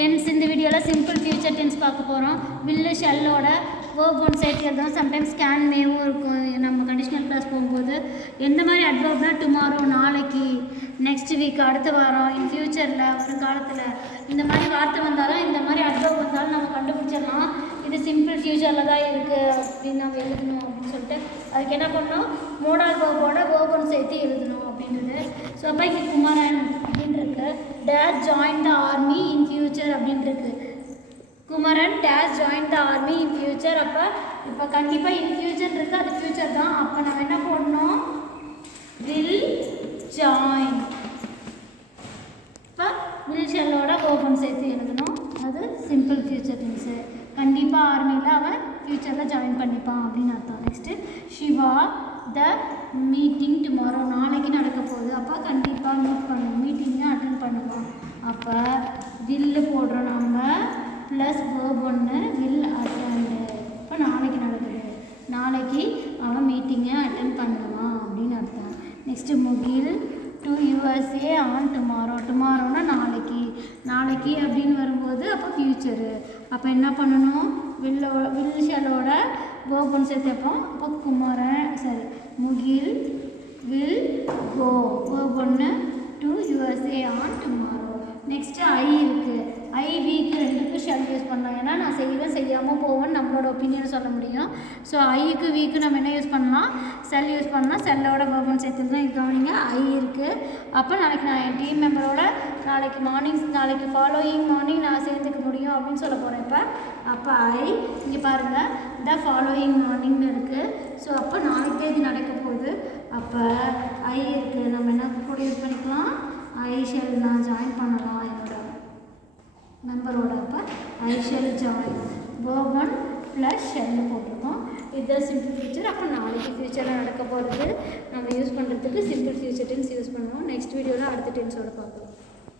Tense இந்த வீடியோவில் simple future tense பார்க்க போகிறோம். வில்லு ஷெல்லோட வேர்ப் ஒன் சேர்த்து எழுதும். சம்டைம்ஸ் கேன் மேவும் இருக்கும். நம்ம கண்டிஷனல் கிளாஸ் போகும்போது எந்த மாதிரி அட்வர்ப்னா டுமாரோ நாளைக்கு, நெக்ஸ்ட் வீக் அடுத்த வாரம், இன் ஃபியூச்சரில் ஒரு காலத்தில் இந்த மாதிரி வார்த்தை வந்தாலும் இந்த மாதிரி அட்வர்ப் வந்தாலும் நம்ம கண்டுபிடிச்சிடலாம். இது சிம்பிள் ஃபியூச்சரில் தான் இருக்குது அப்படின்னு நம்ம எழுதணும் அப்படின்னு சொல்லிட்டு அதுக்கு என்ன பண்ணணும், மோடால் வேர்போட வேர்ப் ஒன் சேர்த்து எழுதணும் அப்படின்றது. ஸோ அப்போ இங்கே குமரன் அப்படின்னு இருக்கு. Dash join the army in future அப்படின்னு இருக்கு. Kumaran dash join the army in future. அப்போ இப்போ கண்டிப்பாக இன் ஃபியூச்சர் இருக்குது, அது ஃபியூச்சர் தான். அப்போ நம்ம என்ன போடணும், வில் ஜாயின். இப்போ வில் ஷெல்லோட வேர்ப் சேர்த்து எழுதணும். அது சிம்பிள் ஃபியூச்சர் டென்ஸு. கண்டிப்பாக ஆர்மியில் அவன் ஃபியூச்சரில் ஜாயின் பண்ணிப்பான் அப்படின்னு அர்த்தம். Next Shiva the meeting tomorrow, நாளைக்கு நடக்க போகுது. அப்போ கண்டிப்பாக மீட்டிங்கை அட்டென்ட் பண்ணுவான். அப்போ வில்லு போடுறோம் நம்ம, ப்ளஸ் வேர்ப் ஒன்று வில் அட்டெண்டு. இப்போ நாளைக்கு நடக்குது, நாளைக்கு அவன் மீட்டிங்கை அட்டென்ட் பண்ணுவான் அப்படின்னு அர்த்தம். Next Mugil to USA on tomorrow. டுமாரோனா நாளைக்கு, நாளைக்கு அப்படின்னு வரும்போது அப்போ ஃபியூச்சரு. அப்போ என்ன பண்ணணும், வில் ஷெல்லோட வேர்ப் ஒன்று சேர்த்துப்போம். அப்போ Kumaran Mugil will go, verb ஒன்று to USA on tomorrow. Next I இருக்குது. ஐ வீக்கு ரெண்டுக்கும் ஷெல் யூஸ் பண்ணலாம். ஏன்னா நான் செய்வேன் செய்யாமல் போவேன்னு நம்மளோட ஒப்பீனியன் சொல்ல முடியும். ஸோ ஐக்கு வீக்கு நம்ம என்ன யூஸ் பண்ணலாம், செல் யூஸ் பண்ணலாம். செல்லோட வேர்ப் ஒன் சேர்த்து தான் கவனிங்க. ஐ இருக்குது. அப்போ நாளைக்கு நான் என் டீம் மெம்பரோட நாளைக்கு ஃபாலோயிங் மார்னிங் நான் சேர்ந்துக்க முடியும் அப்படின்னு சொல்ல போகிறேன். அப்போ ஐ இங்கே பாருங்கள், த ஃபாலோயிங் மார்னிங்னு இருக்குது. ஸோ அப்போ நாளைக்கே இது நடக்க போகுது. அப்போ ஐ இருக்குது, நம்ம என்ன கூட யூஸ் பண்ணிக்கலாம், ஐ ஷெல் நான் ஜாயின் பண்ணலாம் என்னோட மெம்பரோட. அப்போ ஐ shell join, verb one plus shell போட்டிருக்கோம். இதுதான் சிம்பிள் ஃபியூச்சர். அப்போ நாளைக்கு ஃபியூச்சரில் நடக்க போகிறது நம்ம யூஸ் பண்ணுறதுக்கு சிம்பிள் ஃபியூச்சர் டென்ஸ் யூஸ் பண்ணுவோம். நெக்ஸ்ட் வீடியோவில் அடுத்த டென்ஸோட பார்க்கலாம்.